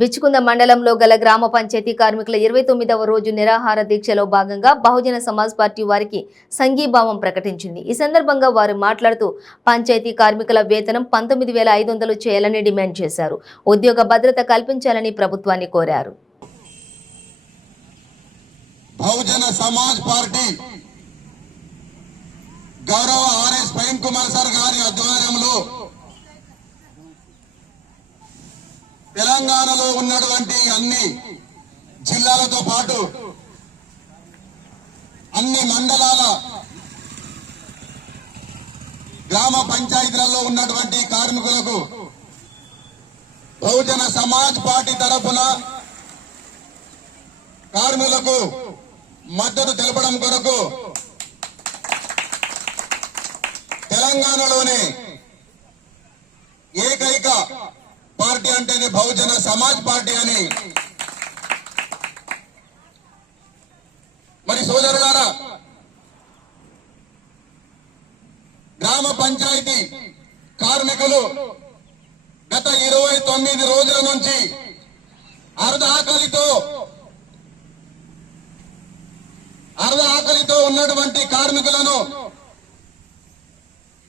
బిచ్చుకుంద మండలంలో గల గ్రామ పంచాయతీ కార్మికుల 29వ రోజు నిరాహార దీక్షలో భాగంగా బహుజన సమాజ్ పార్టీ వారికి సంఘీభావం ప్రకటించింది. ఈ సందర్భంగా వారు మాట్లాడుతూ పంచాయతీ కార్మికుల వేతనం 19,500 చేయాలని డిమాండ్ చేశారు. ఉద్యోగ భద్రత కల్పించాలని ప్రభుత్వాన్ని కోరారు. బహుజన సమాజ్ పార్టీ గౌరవ ఆర్ఎస్ ప్రేమ్ కుమార్ సార్ గారి ఆధ్వర్యంలో తెలంగాణలో ఉన్నటువంటి అన్ని జిల్లాలతో పాటు అన్ని మండలాల గ్రామ పంచాయతీలలో ఉన్నటువంటి కార్మికులకు బహుజన సమాజ్ పార్టీ తరఫున కార్మికులకు మద్దతు తెలపడం కొరకు తెలంగాణలోనే ఏకైక పార్టీ అంటేనే బహుజన సమాజ్ పార్టీ అని మరి సోదరులారా, గ్రామ పంచాయతీ కార్మికులు గత 29 రోజుల నుంచి అర్ధ ఆకలితో ఉన్నటువంటి కార్మికులను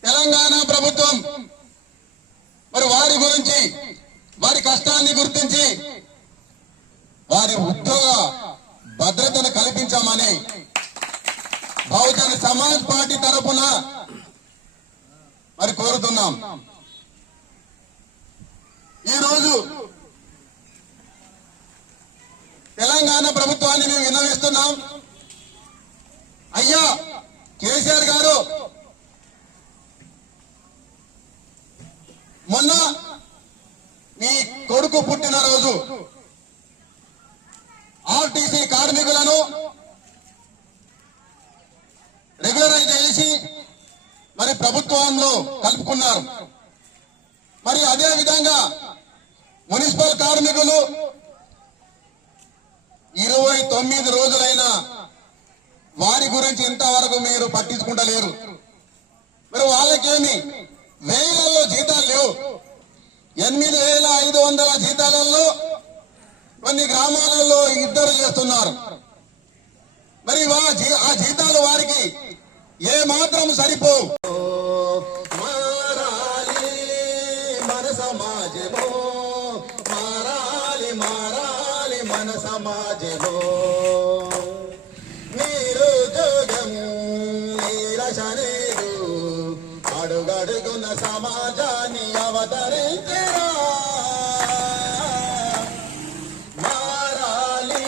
తెలంగాణ ప్రభుత్వం మరి వారి గురించి వారి కష్టాన్ని గుర్తించి వారి ఉద్యోగ భద్రతను కల్పించామని బహుజన సమాజ్ పార్టీ తరఫున మరి కోరుతున్నాం. ఈరోజు తెలంగాణ ప్రభుత్వాన్ని మేము విన్నవిస్తున్నాం. అయ్యా కేసీఆర్ గారు, మొన్న మీ కొడుకు పుట్టినరోజు ఆర్టీసీ కార్మికులను రెగ్యులరైజ్ చేసి మరి ప్రభుత్వంలో కలుపుకున్నారు. మరి అదే విధంగా మున్సిపల్ కార్మికులు 29 రోజులైనా వారి గురించి ఇంతవరకు మీరు పట్టించుకుంటలేరు. మరి వాళ్ళకేమి వేలలో జీతాలు లేవు. 8,500 జీతాలలో కొన్ని గ్రామాలలో ఇద్దరు చేస్తున్నారు. మరి ఆ జీతాలు వారికి ఏ మాత్రం సరిపోవు. మారాలి మన సమాజమో, మారాలి మారాలి మన సమాజమో, నిరుద్యోగం నీరసనేదు అడుగడుగున సమాజాన్ని అవతరించరా. మారాలి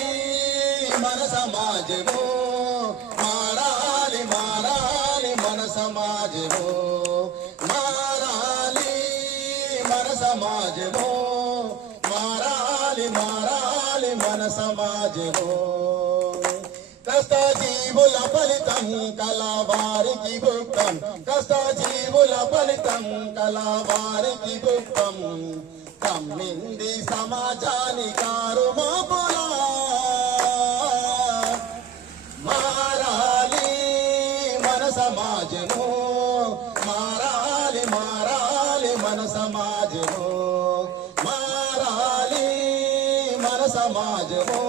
మన సమాజమో, మారాలి మారాలి మన సమాజమో, మారాలి మన సమాజమో, మారాలి మారాలి మన సమాజమో. కష్టజీవుల ఫలితం కలవారికి భుక్తం, కష్టజీవుల ఫలితం కలవారికి భుక్తం. కమ్మింది సమాజాని కారుమోపులా. మారాలి మన సమాజము, మారాలి మారాలి మన సమాజము, మారాలి మన సమాజము,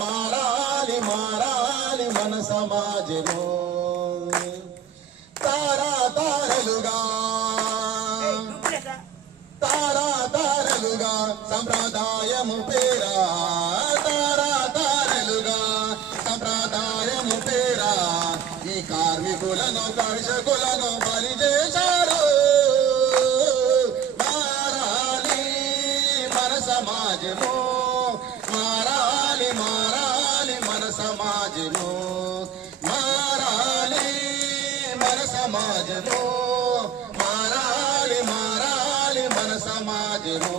మారాలి మారాలి మన సమాజము. తారాతారలుగా తారాతారలుగా సంప్రదాయము పేరా, తారాతారలుగా సంప్రదాయము పేరా ఈ కార్మికులను కర్షకులను బలి చేశారు. మారాలి మన సమాజము, మారాలి మారాలి మన సమాజము, మారాలి మన సమాజము, మారాలి మారాలి మన సమాజము.